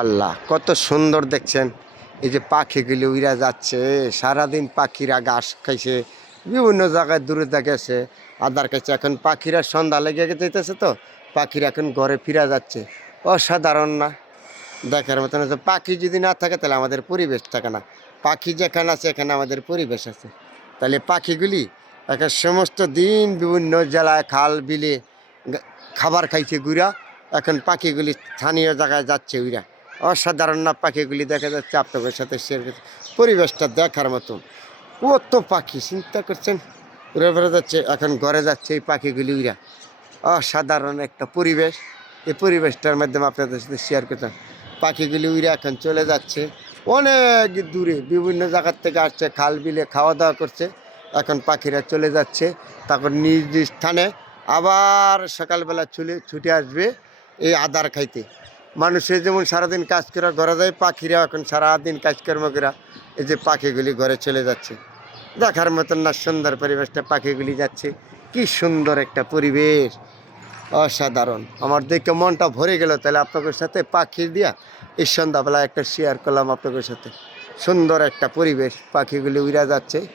আল্লাহ কত সুন্দর দেখছেন। এই যে পাখিগুলি উইরা যাচ্ছে, সারাদিন পাখিরা ঘাস খাইছে, বিভিন্ন জায়গায় দূরে গেছে আদার কাছে। এখন পাখিরা সন্ধ্যা লেগে যেতেছে, তো পাখিরা এখন ঘরে ফিরা যাচ্ছে। অসাধারণ না? দেখার মতন হচ্ছে। পাখি যদি না থাকে তাহলে আমাদের পরিবেশ থাকে না। পাখি যেখানে আছে এখানে আমাদের পরিবেশ আছে। তাহলে পাখিগুলি একটা সমস্ত দিন বিভিন্ন জেলায় খাল বিলে খাবার খাইছে ঘুরা, এখন পাখিগুলি স্থানীয় জায়গায় যাচ্ছে উইরা। অসাধারণ না? পাখিগুলি দেখা যাচ্ছে আপনাদের সাথে শেয়ার করছে। পরিবেশটা দেখার মতন। কত পাখি চিন্তা করছেন, উড়ে বেড়ে যাচ্ছে, এখন ঘরে যাচ্ছে এই পাখিগুলি উইরা। অসাধারণ একটা পরিবেশ। এই পরিবেশটার মাধ্যমে আপনাদের সাথে শেয়ার করতাম। পাখিগুলি উড়ে এখন চলে যাচ্ছে অনেক দূরে, বিভিন্ন জায়গার থেকে আসছে, খাল বিলে খাওয়া দাওয়া করছে। এখন পাখিরা চলে যাচ্ছে, তারপর নিজ নিজ স্থানে আবার সকালবেলা ছুটে আসবে এই আদার খাইতে। মানুষের যেমন সারাদিন কাজ করে ঘরে যায়, পাখিরা এখন সারাদিন কাজকর্ম করে এই যে পাখিগুলি ঘরে চলে যাচ্ছে। দেখার মতন না সুন্দর পরিবেশটা? পাখিগুলি যাচ্ছে, কি সুন্দর একটা পরিবেশ, অসাধারণ। আমার দেখে মনটা ভরে গেল। তাহলে আপনাদের সাথে পাখি দিয়া এই সন্ধ্যাবেলা একটা শেয়ার করলাম আপনাদের সাথে। সুন্দর একটা পরিবেশ, পাখিগুলি উড়া যাচ্ছে।